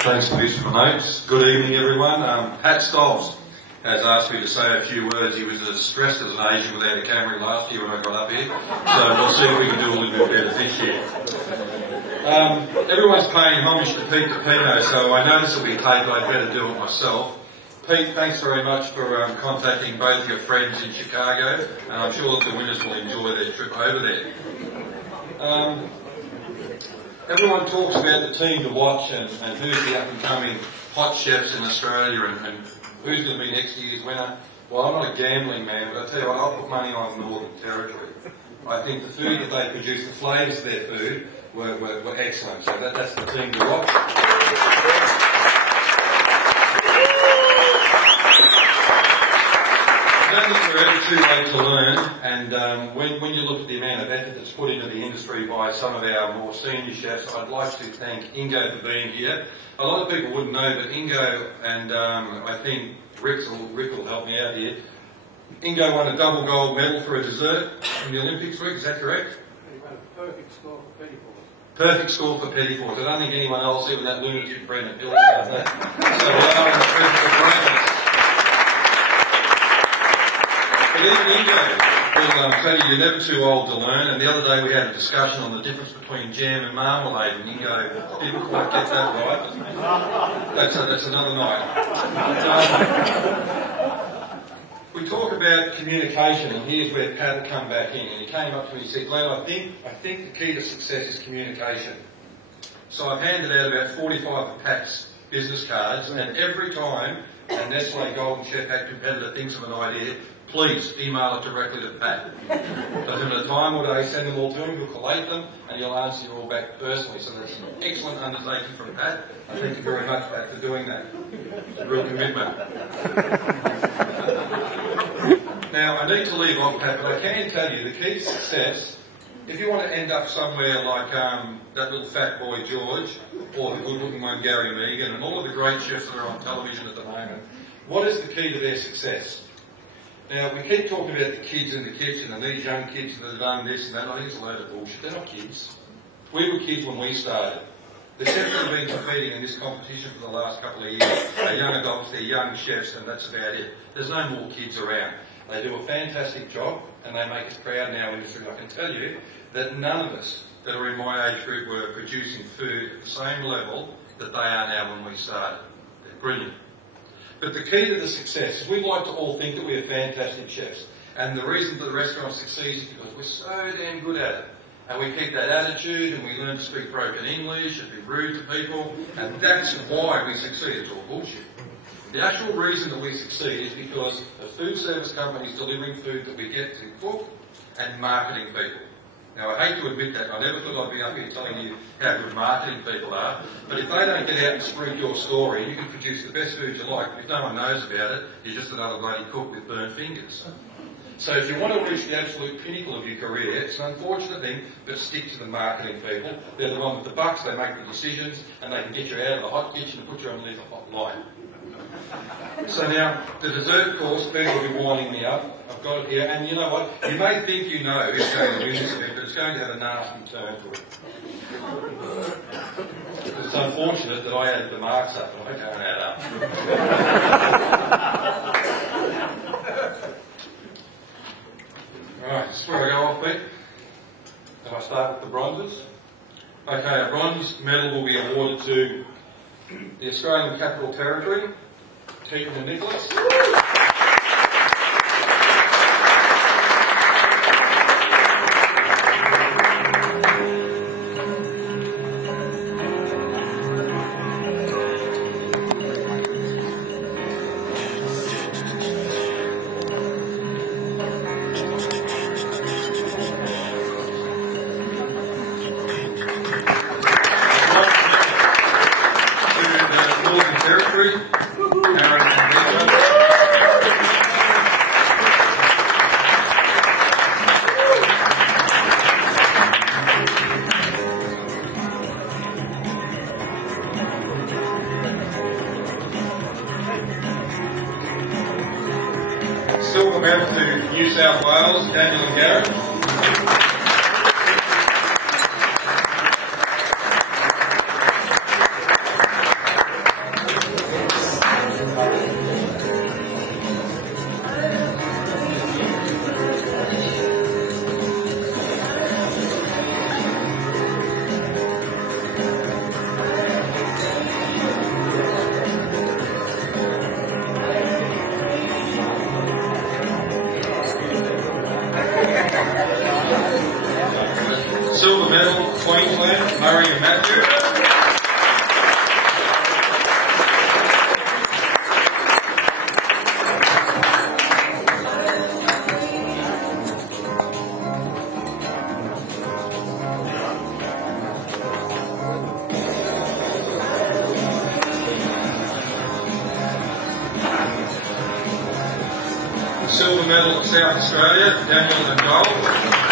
Thanks for this, my mates. Good evening, everyone. Pat Stobbs has asked me to say a few words. He was as stressed as an Asian without a camera last year when I got up here, so we'll see if we can do a little bit better this year. Everyone's paying homage to Pete DePino, so I know this will be taped, I'd better do it myself. Pete, thanks very much for contacting both your friends in Chicago, and I'm sure that the winners will enjoy their trip over there. Everyone talks about the team to watch and who's the up-and-coming hot chefs in Australia and who's going to be next year's winner. Well, I'm not a gambling man, but I tell you what, I'll put money on Northern Territory. I think the food that they produce, the flavours of their food, were excellent. So that's the team to watch. I don't think we're ever too late to learn, and when you look at the amount of effort that's put into the industry by some of our more senior chefs, I'd like to thank Ingo for being here. A lot of people wouldn't know, but Ingo and I think Rick will help me out here. Ingo won a double gold medal for a dessert in the Olympics, Rick, is that correct? He won a perfect score for Petit Fours. Perfect score for Petit Fours. I don't think anyone else, even that lunatic Brendan Hill, does that. So we are on the perfect ranking. But even Ingo will tell you you're never too old to learn, and the other day we had a discussion on the difference between jam and marmalade, and Ingo didn't quite get that right. That's another night. We talk about communication, and here's where Pat will come back in. And he came up to me and said, Glenn, I think the key to success is communication. So I've handed out about 45 of Pat's business cards, and every time a Nestle Golden Chef Hat competitor thinks of an idea, please email it directly to Pat. Doesn't matter the time or day, send them all to him, he'll collate them, and he'll answer you all back personally. So that's an excellent undertaking from Pat. I thank you very much, Pat, for doing that. It's a real commitment. Now, I need to leave off, Pat, but I can tell you the key to success, if you want to end up somewhere like that little fat boy George, or the good-looking one Gary Megan, and all of the great chefs that are on television at the moment, what is the key to their success? Now, we keep talking about the kids in the kitchen and these young kids that have done this and that. I think it's a load of bullshit. They're not kids. We were kids when we started. The chefs that have been competing in this competition for the last couple of years are young adults, they're young chefs, and that's about it. There's no more kids around. They do a fantastic job, and they make us proud in our industry. I can tell you that none of us that are in my age group were producing food at the same level that they are now when we started. They're brilliant. But the key to the success is we like to all think that we're fantastic chefs. And the reason that the restaurant succeeds is because we're so damn good at it. And we keep that attitude and we learn to speak broken English and be rude to people. And that's why we succeed. It's all bullshit. The actual reason that we succeed is because the food service company is delivering food that we get to cook and marketing people. Now, I hate to admit that. I never thought I'd be up here telling you how good marketing people are. But if they don't get out and spread your story, you can produce the best food you like. But if no one knows about it, you're just another bloody cook with burnt fingers. So if you want to reach the absolute pinnacle of your career, it's an unfortunate thing, but stick to the marketing people. They're the ones with the bucks, they make the decisions, and they can get you out of the hot kitchen and put you underneath a hot line. So now, the dessert course, people will be winding me up. I've got it here, and you know what? You may think you know who's going to win this event, but it's going to have a nasty turn to it. It's unfortunate that I added the marks up, but I can't add up. Alright, this is where I go off, Pete. And I start with the bronzes. Okay, a bronze medal will be awarded to the Australian Capital Territory, Tegan and Nicholas. Silver medal to New South Wales, Daniel and Garrett. silver medal for South Australia, Daniel and gold.